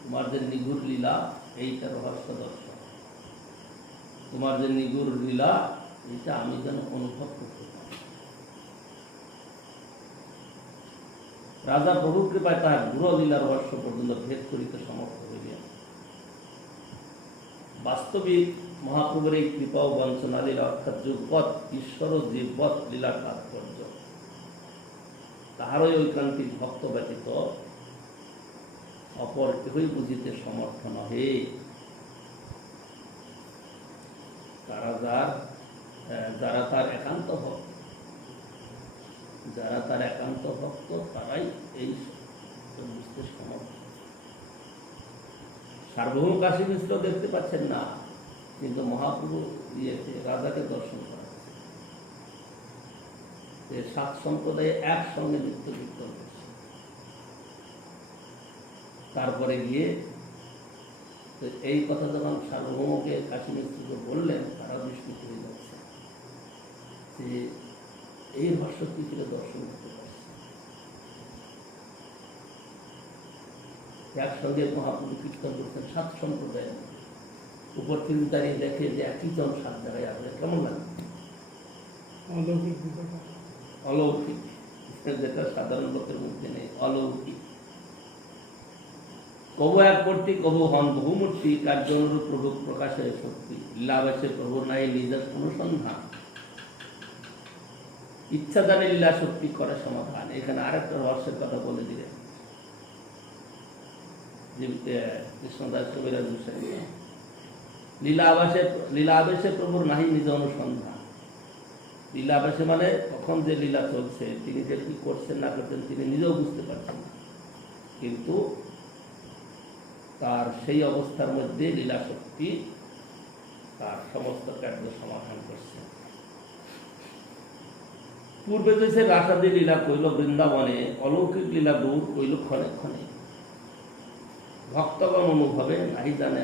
তোমার যে নিগুর লীলা, এইটা রহস্য দর্শন। তোমার যে নিগুর লীলা, এটা আমি যেন অনুভব করতে পারি। রাজা প্রভু কৃপায় তাহার গৃহ লীলা রহস্য পর্যন্ত ভেদ করিতে সমর্থ হইলেন। বাস্তবিক মহাপ্রভুর এই কৃপা ও বঞ্চনা লীলা অর্থাৎ যুগপৎ ঈশ্বর ও জীববৎ লীলার তাৎপর্য তাহারই ঐকান্তিক ভক্ত ব্যতীত অপর কেহই বুঝিতে সমর্থ নহে। যারা তার একান্ত ভক্ত, যারা তার একান্ত ভক্ত, তারাই এই বুঝতে সমর্থ। সার্বভৌম কাশী মিশ্র দেখতে পাচ্ছেন না, কিন্তু মহাপ্রভু দিয়েছে রাজাকে দর্শন করা। সাত সম্প্রদায়ে একসঙ্গে নৃত্য কীর্তন করছে। তারপরে গিয়ে এই কথা যখন সার্বভৌমকে কাশী মিশ্রকে বললেন, তারা বিস্মিত হয়ে যাচ্ছে যে এই রহস্য কি করে দর্শন করতে পারছে। একসঙ্গে মহাপ্রভু কীর্তন করছেন সাত সম্প্রদায়ের, উপর থেকে দাঁড়িয়ে দেখে যে একই জন সাত জায়গায় আসলে কেমন লাগে। অলৌকিক, যেটা সাধারণ লোকের মধ্যে নেই, অলৌকিক। কবু এক মূর্তি কবু হন বহুমূর্তি, কার্য অনুরূপ প্রভু প্রকাশের শক্তি। লীলাবেশে প্রভু নাই নিজের অনুসন্ধান, ইচ্ছা জানে লীলা শক্তি করে সমাধান। এখানে আরেকটা রহস্যের কথা বলে দিলেন কৃষ্ণদাস কবিরাজ গোসাই। লীলাবেশে প্রভুর নাহি নিজ অনুসন্ধান। লীলাবেশে মানে তখন যে লীলা চলছে, তিনি যে কি করছেন না করছেন তিনি নিজেও বুঝতে পারছেন না, কিন্তু তার সেই অবস্থার মধ্যে লীলা শক্তি তার সমস্ত কার্য সমাধান করছে। পূর্বে যে রাসাদি লীলা কইল বৃন্দাবনে, অলৌকিক লীলা দূর কইল ক্ষণে ক্ষণে। ভক্তগণ অনুভবে নাহি জানে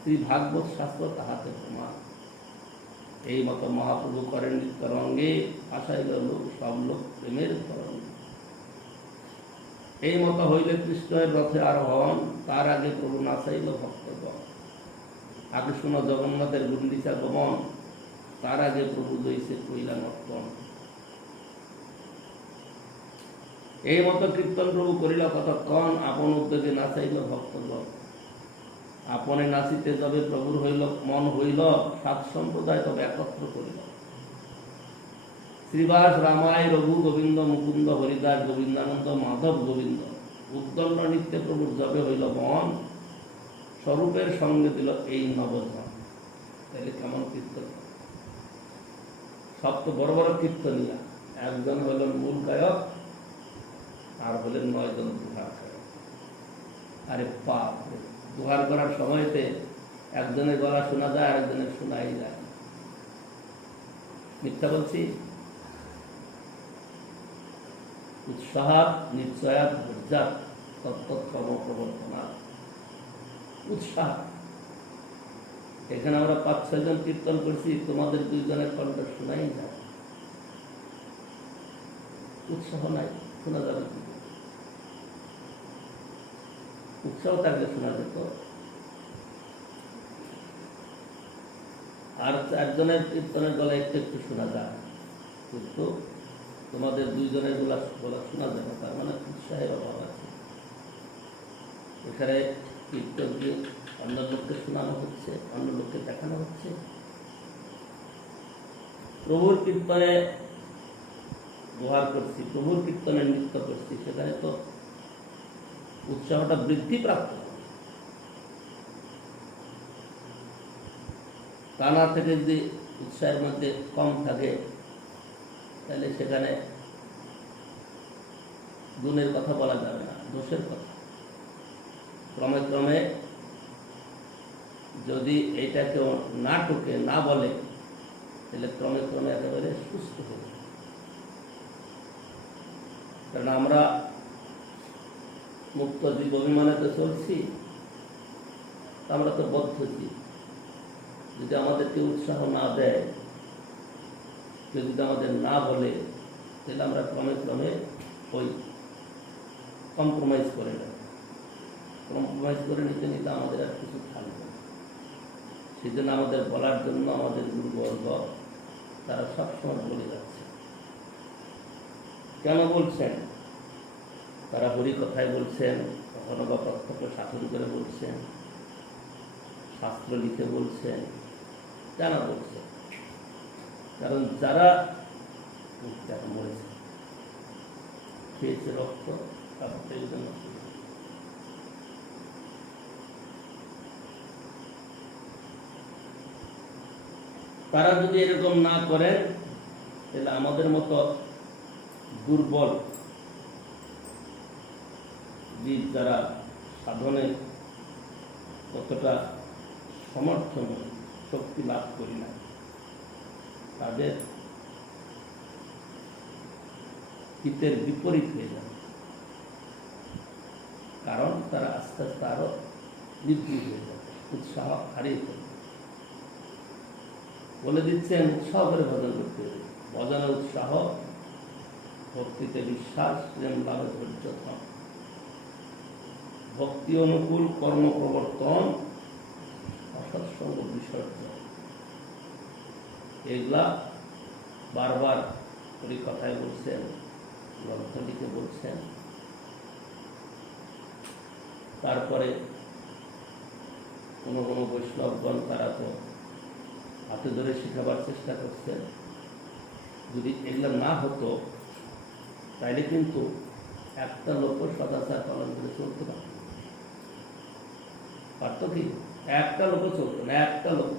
শ্রী ভাগবত শাস্ত্র তাহাতে প্রমাণ। এই মতো মহাপ্রভু করেন নিত্যরঙ্গে, আশাইল লোক সব লোক প্রেমের তরঙ্গে। এই মতো হইলে কৃষ্ণের রথে আরোহণ, তার আগে প্রভু নাচাইল ভক্তগণ। আগে শোনো জগন্নাথের গুন্ডিচা গমন, তার আগে প্রভু জয়সে কইলা নর্তন। এই মতো কীর্তন প্রভু করিল কতক্ষণ, আপন উদ্যোগে নাচাইল ভক্তগণ। আপনে নাচিতে যাবে প্রভুর হইল মন হইল, সাত সম্প্রদায় তবে একত্র করিল। শ্রীবাস রামায় রঘু গোবিন্দ মুকুন্দ হরিদাস গোবিন্দানন্দ মাধব গোবিন্দ, উদ্দণ্ড নিত্যে প্রভুর জবে হইল মন, স্বরূপের সঙ্গে দিল এই নবধন। তাহলে কেমন কীর্তন! সব তো বড় বড় কীর্তনিয়া, একজন হলেন মূল গায়ক আর হলেন 9 জন দুহার গায়ক। আরে বাপ, দুহার করার সময়তে একজনের গলা শোনা যায়, আরেকজনের শোনাই যায়। মিথ্যা বলছি? উৎসাহাত নিশ্চয়াত ধৈর্যাত তত্ত্বক্রম প্রবর্তনা। উৎসাহ, এখানে আমরা 5-6 জন কীর্তন করছি, তোমাদের 2 জনের কণ্ঠ শোনাই যায়। উৎসাহ নাই, শোনা যাবে কি? উৎসাহ থাকলে শোনা যেত। আর 4 জনের কীর্তনের গলা একটু একটু শোনা যায়, কিন্তু তোমাদের 2 জনের গলা শোনা যাবে। তার মানে উৎসাহের অভাব আছে। এখানে কীর্তনকে অন্য লোককে শোনানো হচ্ছে, অন্য লোককে দেখানো হচ্ছে। প্রভুর কীর্তনে ব্যবহার করছি, প্রভুর কীর্তনে নৃত্য করছি, সেখানে তো উৎসাহটা বৃদ্ধি প্রাপ্ত। তা না থেকে যদি উৎসাহের মধ্যে কম থাকে, তাহলে সেখানে গুণের কথা বলা যাবে না, দোষের কথা। ক্রমে ক্রমে যদি এইটা কেউ না টোকে, না বলে, তাহলে ক্রমে ক্রমে একেবারে সুস্থ হবে। কারণ আমরা মুক্ত জীব অভিমানেতে চলছি, আমরা তো বদ্ধ জীব। যদি আমাদেরকে উৎসাহ না দেয়, কেউ যদি আমাদের না বলে, তাহলে আমরা ক্রমে ক্রমে ওই কম্প্রোমাইজ করে নেব। কম্প্রোমাইজ করে নিতে নিতে আমাদের আর কিছু থাকবে না। সেই জন্য আমাদের বলার জন্য আমাদের গুরুবর্গ তারা সবসময় বলে যাচ্ছে। কেন বলছেন? তারা হরি কথায় বলছেন, কখনো বা প্রত্যক্ষ শাসন করে বলছেন, শাস্ত্র লিখে বলছেন। কেন বলছেন? কারণ যারা মরেছে, খেয়েছে রক্ত, তাদের জন্য তারা যদি এরকম না করেন, তাহলে আমাদের মতো দুর্বল জীব যারা সাধনে কতটা সমর্থন শক্তি লাভ করি না, তাদের হিতের বিপরীত হয়ে যাবে। কারণ তারা আস্তে আস্তে আরো নির্ভীক হয়ে যাবে, উৎসাহ হারিয়ে ফেলবে। বলে দিচ্ছেন উৎসাহ করে ভজন করতে হবে। ভজনে উৎসাহ, ভক্তিতে বিশ্বাস, প্রেম লাভে ধৈর্য ধন, ভক্তি অনুকূল কর্ম প্রবর্তন, অসৎসঙ্গ বিসর্জন। এগুলা বারবার ওই কথায় বলছেন, গ্রন্থ লিখে বলছেন। তারপরে কোনো কোনো বৈষ্ণবগণ তারা তো হাতে ধরে শেখাবার চেষ্টা করছেন। যদি এগুলো না হতো, তাইলে কিন্তু একটা লোক সদাচার পালন করে চলতে পারত কি? একটা লোক চলত না, একটা লোক।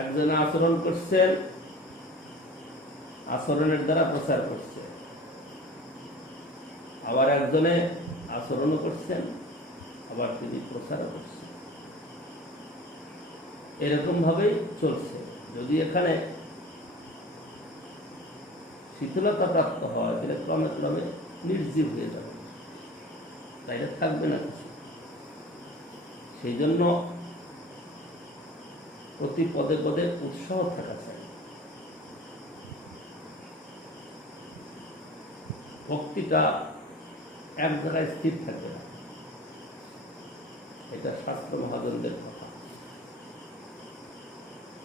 একজনে আচরণ করছেন, আচরণের দ্বারা প্রচার করছে। আবার একজনে আচরণও করছেন, আবার তিনি প্রচারও করছেন। এরকম ভাবেই চলছে। যদি এখানে শীতলতা প্রাপ্ত হয় তাহলে ক্রমে ক্রমে নির্জীব হয়ে যাবে, তাইলে থাকবে না কিছু। সেই জন্য প্রতি পদে পদে উৎসাহ থাকা চাই। ভক্তিটা এক জায়গায় স্থির থাকবে না, এটা শাস্ত্র মহাজনদের কথা।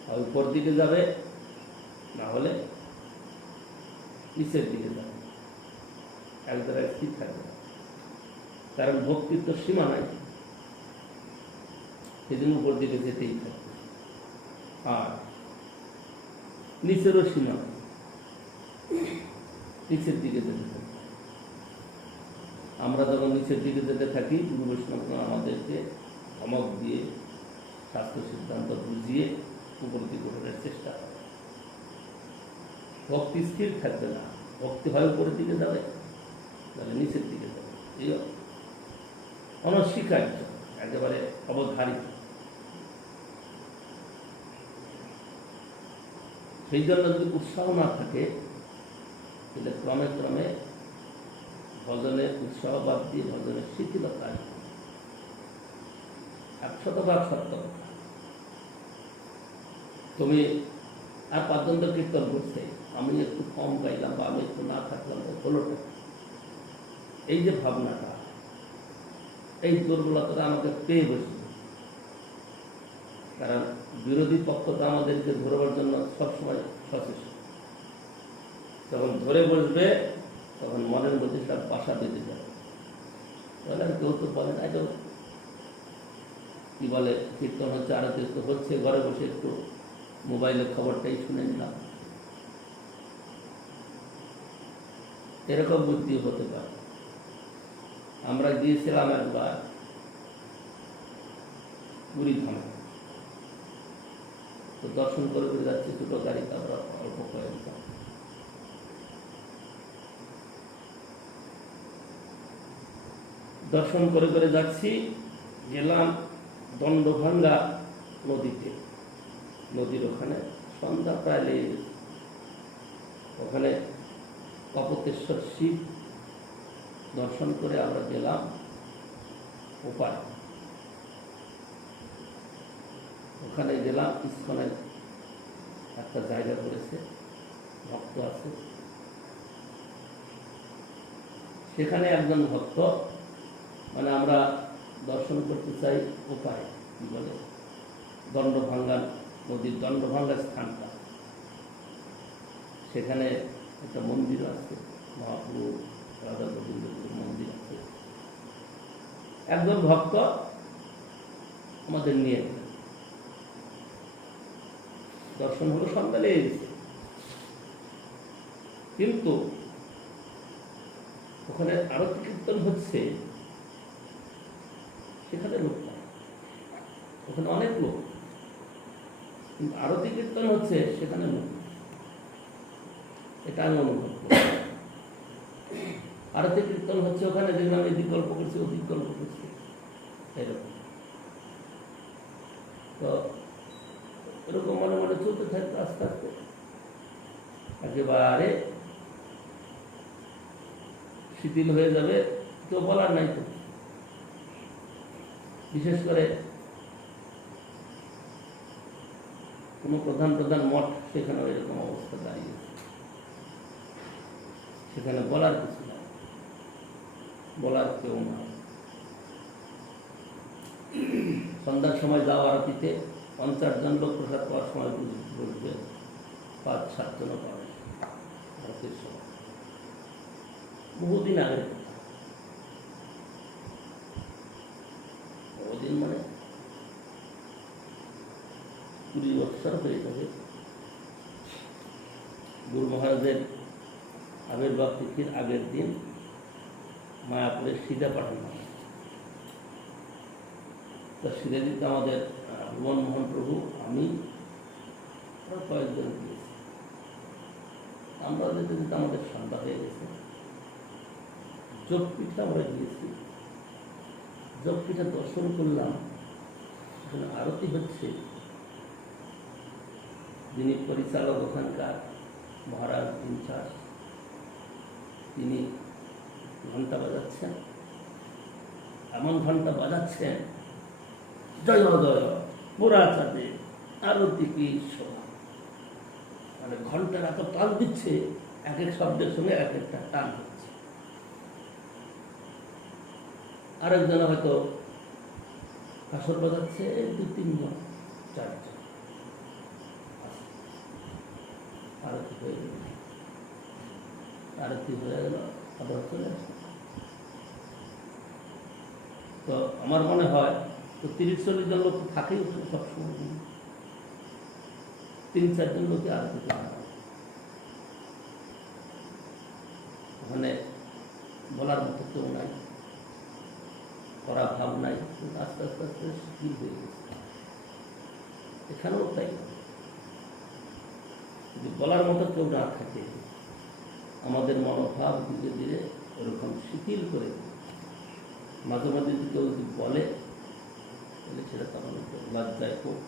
হয় উপর দিকে যাবে, না হলে নিচের দিকে যাবে, এক জায়গায় স্থির থাকবে না। কারণ ভক্তির তো সীমা নাই, সেদিন উপর দিকে যেতেই থাকবে। আর নিচেরও সীমা নাই, নিচের দিকে যেতে থাকবে। আমরা যখন নিচের দিকে যেতে থাকি, গুরু বৈষ্ণব আমাদেরকে ধমক দিয়ে শাস্ত্র সিদ্ধান্ত বুঝিয়ে উপর দিকে ওঠার চেষ্টা করে। ভক্তি স্থির থাকবে না, ভক্তি হয় উপরের দিকে যাবে, তাহলে নিচের দিকে যাবে। এই অনস্বীকার্য, একেবারে অবধারিত। সেই জন্য যদি উৎসাহ না থাকে, তাহলে ক্রমে ক্রমে ভজনের উৎসাহ বাদ দিয়ে ভজনের শিথিলতা আসবে। 100% সত্য কথা। তুমি আর 5 জন তো কীর্তন করছে, আমি একটু কম গাইলাম বা আমি একটু না থাকলাম, হলো না। এই যে ভাবনাটা, এই দুর্বলতাটা আমাকে পেয়ে বসে। কারণ বিরোধী পক্ষটা আমাদেরকে ধরবার জন্য সবসময় সচেষ্ট। যখন ধরে বসবে, তখন মনের মধ্যে সব বাসা বেঁধে যাবে। তাহলে কেউ তো বলেন, কি বলে, কীর্তন হচ্ছে, আরতি হচ্ছে, ঘরে বসে একটু মোবাইলের খবরটাই শুনে নিলাম, এরকম বুদ্ধি হতে পারে। আমরা গিয়েছিলাম একবার পুরী ধামে, তো দর্শন করে করে যাচ্ছি, ছোট গাড়িতে আমরা অল্প কয়েকজন। দর্শন করে করে যাচ্ছি, গেলাম দণ্ডভাঙ্গা নদীতে। নদীর ওখানে সন্ধ্যা প্রায় লেগে গেছে। ওখানে কপোতেশ্বর শিব দর্শন করে আমরা গেলাম ওপারে। ওখানে গেলাম, ইস্কনের একটা জায়গা করেছে, ভক্ত আছে। সেখানে একজন ভক্ত, মানে আমরা দর্শন করতে চাই ওপারে, কি বলে, দণ্ডভাঙ্গা নদীর দণ্ডভাঙ্গা স্থানটা, সেখানে একটা মন্দির আছে, মহাপ্রভু রাধা গোবিন্দের মন্দির আছে। একজন ভক্ত আমাদের নিয়ে দর্শন হলো, সন্ধ্যা লেগে গেছে। কিন্তু ওখানে আরতি কীর্তন হচ্ছে, সেখানে লোক নাই, ওখানে অনেক লোক, কিন্তু আরতি কীর্তন হচ্ছে, সেখানে লোক। এটা আমি অনুভব করি। আরতি কীর্তন হচ্ছে, ওখানে দেখলাম এদিক গল্প করছে, ওদিক গল্প করছে, এরকম। তো এরকম মনে মনে চলতে থাকবে, আস্তে আস্তে একেবারে শিথিল হয়ে যাবে, কেউ বলার নাই তো। বিশেষ করে কোনো প্রধান প্রধান মঠ, সেখানে এরকম অবস্থা দাঁড়িয়েছে। সেখানে বলার কিছু নাই, বলার কেউ না। সন্ধ্যার সময় যাওয়া আরতিতে 50 জন লোক প্রসাদ পাওয়ার সময় বসবে, 5-7 জনও পাবে আরতির সময়। বহুদিন আগের কথা, বহুদিন মানে 20 বছর হয়ে যাবে। গুরু মহারাজের আবির্ভাব তিথির আগের দিন মায়াপুরের সিধা পাঠানো হয়। তো সিধা দিতে আমাদের ভুবন মোহন প্রভু, আমি কয়েকজন গিয়েছি। আমরা যেতে যেতে আমাদের সন্ধ্যা হয়ে গেছে। যোগপীঠে আমরা গিয়েছি, যোগপীঠে দর্শন করলাম, সেখানে আরতি হচ্ছে। যিনি পরিচালক ওখানকার মহারাজ ইনচার্জ, তিনি ঘন্টা বাজাচ্ছেন, এমন ঘন্টা বাজাচ্ছেন, জয় জয় মোরা চাঁদে আরতি কি শোভা। মানে ঘন্টার এত টান দিচ্ছে, এক এক শব্দের সঙ্গে এক একটা টান হচ্ছে। আরেকজন হয়তো কাসর বাজাচ্ছে, 2-3 জন 4 জন, আরতি হয়ে গেল, আরতি হয়ে গেল, আবার চলে আসে। তো আমার মনে হয় তো 30-40 জন লোক থাকেই সবসময়, 3-4 জন লোকে আরতি করা হয়। ওখানে বলার মতো কেউ নাই, করা ভাব নাই, আস্তে আস্তে আস্তে শিথিল হয়ে গেছে। এখানেও তাই, যদি বলার মতো কেউ না থাকে, আমাদের মনোভাব ধীরে ধীরে এরকম শিথিল করে মাঝে মাঝে যদি কেউ যদি বলে, তাহলে সেটা তখন লজ্জায় হোক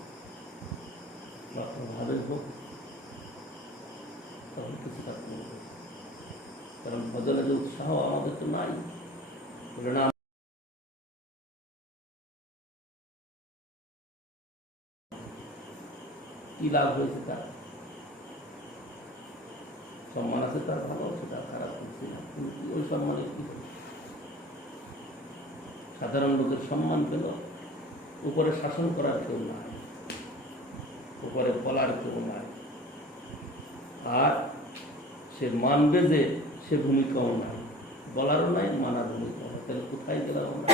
বা প্রভাবে হোক, তখন কিছু থাকতে হবে। কারণ ভজনের যে উৎসাহ আমাদের তো নাই, না কি লাভ হয়েছে তার? সম্মান আছে তার, ভালো আছে তার, খারাপ করছে না, ওই সম্মানে কি হবে? সাধারণ লোকের সম্মান পেল, উপরে শাসন করার কেউ নাই, উপরে বলার কেউ নাই, আর সে মানবে যে সে ভূমিকাও নাই, বলারও নাই, মানার ভূমিকাও নাই। তাহলে কোথায় গেলাম আমরা?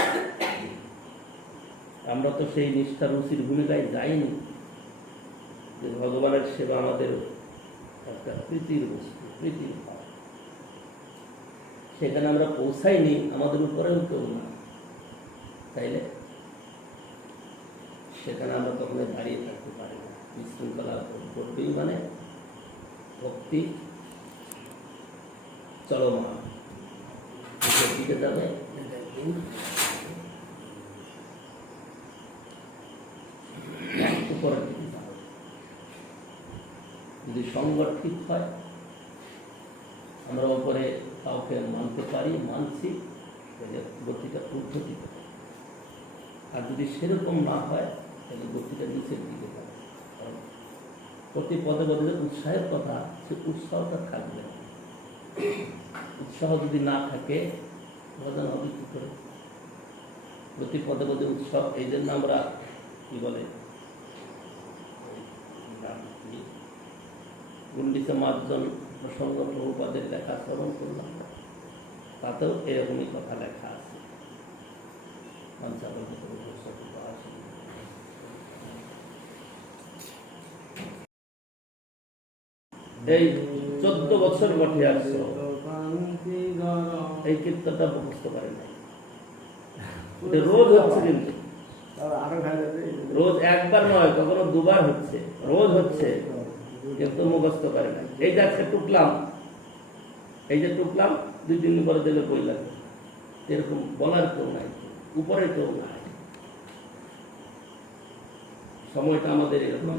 আমরা তো সেই নিষ্ঠা রুচির ভূমিকায় যাইনি, যে ভগবানের সেবা আমাদের একটা প্রীতির বস্তু, প্রীতির ভাব। সেখানে আমরা পৌঁছাইনি, আমাদের উপরেও কেউ না, তাইলে সেখানে আমরা তখন দাঁড়িয়ে থাকতে পারি না। বিশৃঙ্খলা করবেই, মানে ভক্তি চলমান দিকে যাবে। উপরের দিকে যাবে, যদি সঙ্গ ঠিক হয়, আমরা উপরে কাউকে মানতে পারি, মানছি, গতিটা ঊর্ধ্ব দিকে। আর যদি সেরকম না হয়, তাহলে গতিটা নিচের দিকে যাবে। কারণ প্রতি পদে পদে উৎসাহের কথা, সে উৎসাহটা থাকবে। উৎসাহ যদি না থাকে, ভজন হবে কি করে? প্রতি পদে পদে উৎসাহ। এই জন্য আমরা কি বলে, গুন্ডিচা মার্জন প্রসঙ্গ প্রভুপাদের লেখা শ্রবণ করলাম, তাতেও এরকমই কথা লেখা আছে। এই 14 বছর বটে আসছো, এই কীর্তনটা মুখস্থ করে নাই। রোজ হচ্ছে, কিন্তু রোজ একবার নয়, কখনো 2বার হচ্ছে, রোজ হচ্ছে, কিন্তু মুখস্থ করে নাই। এই যে আজকে টুকলাম, এই যে টুকলাম, 2-3 দিন পরে দিলে বই লাগে। এরকম বলার কেউ নাই, উপরে কেউ নাই। সময়টা আমাদের এরকম।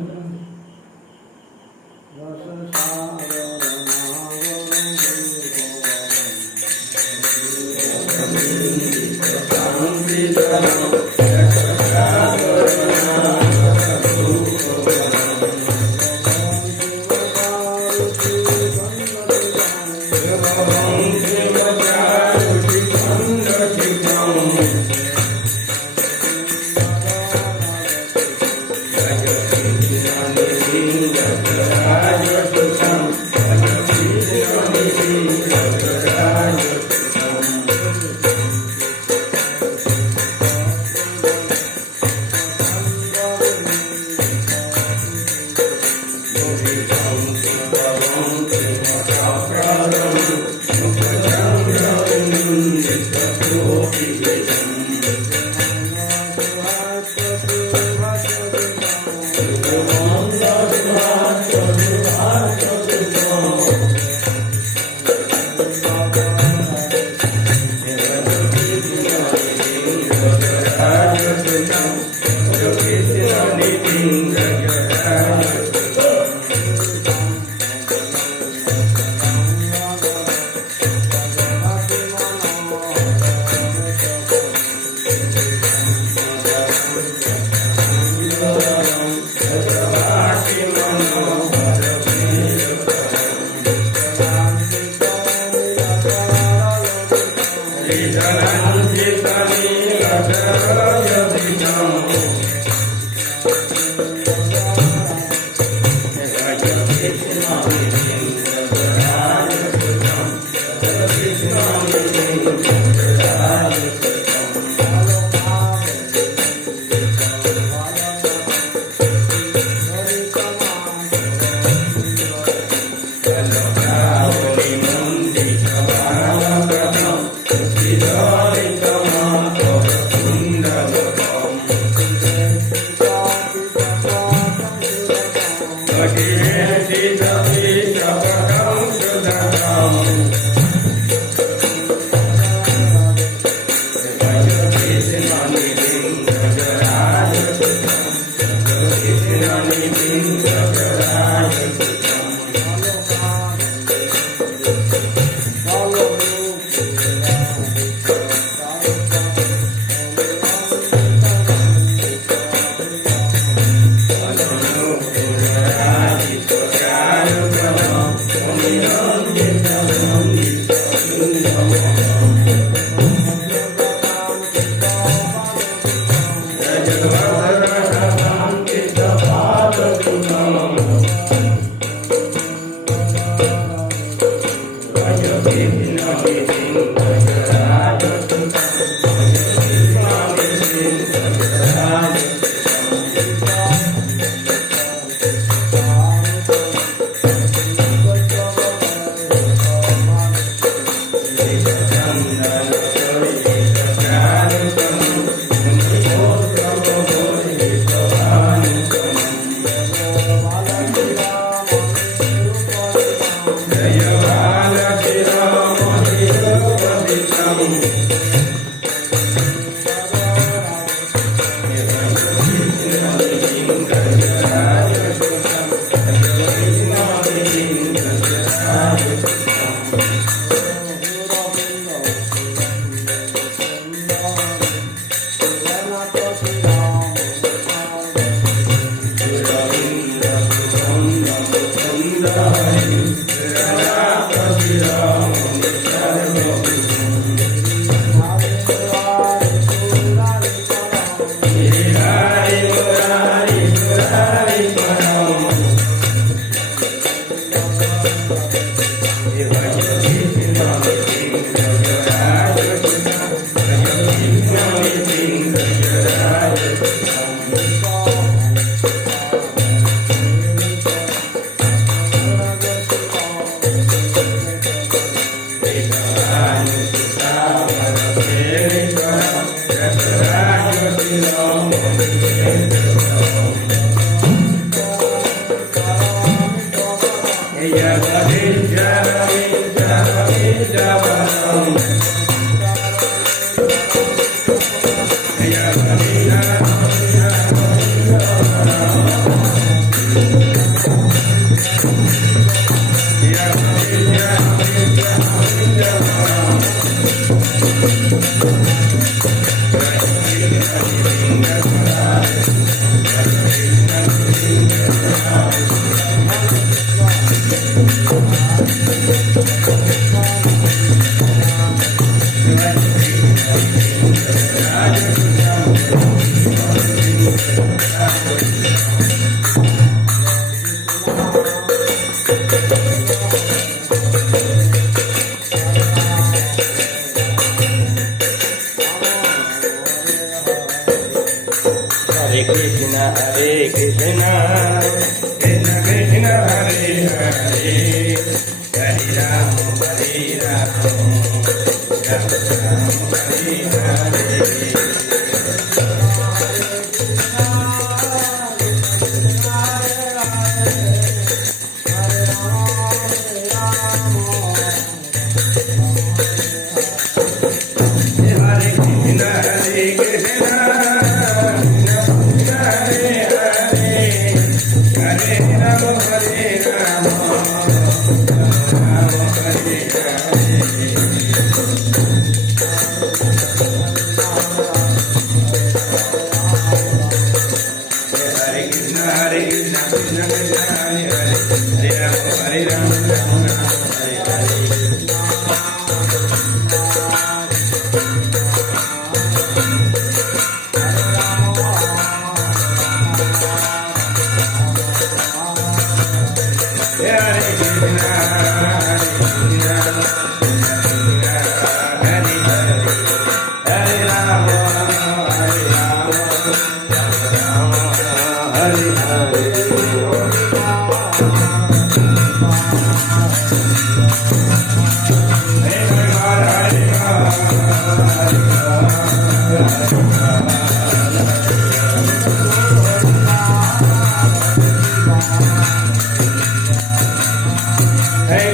Hey,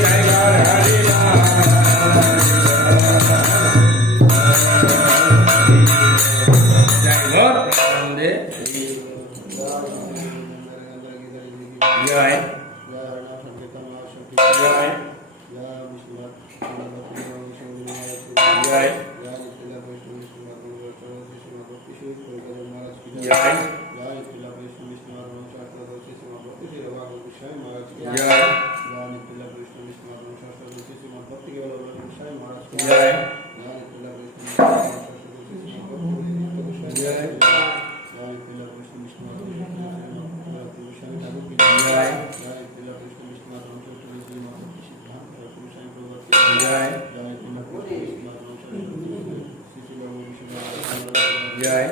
जय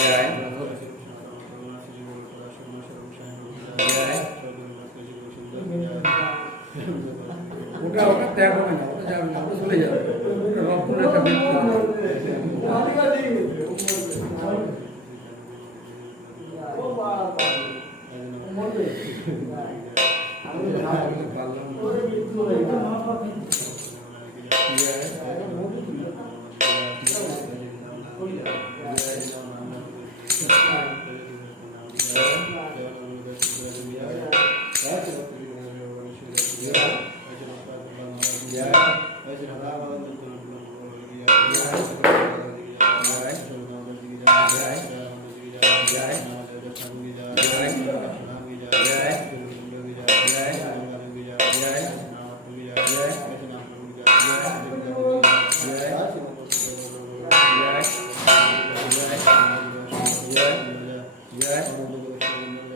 जय ওটা ওটা ত্যাগ হবে না, ওটা যাবে না, ওটা চলে যাবে, ওটা রক্তের একটা जय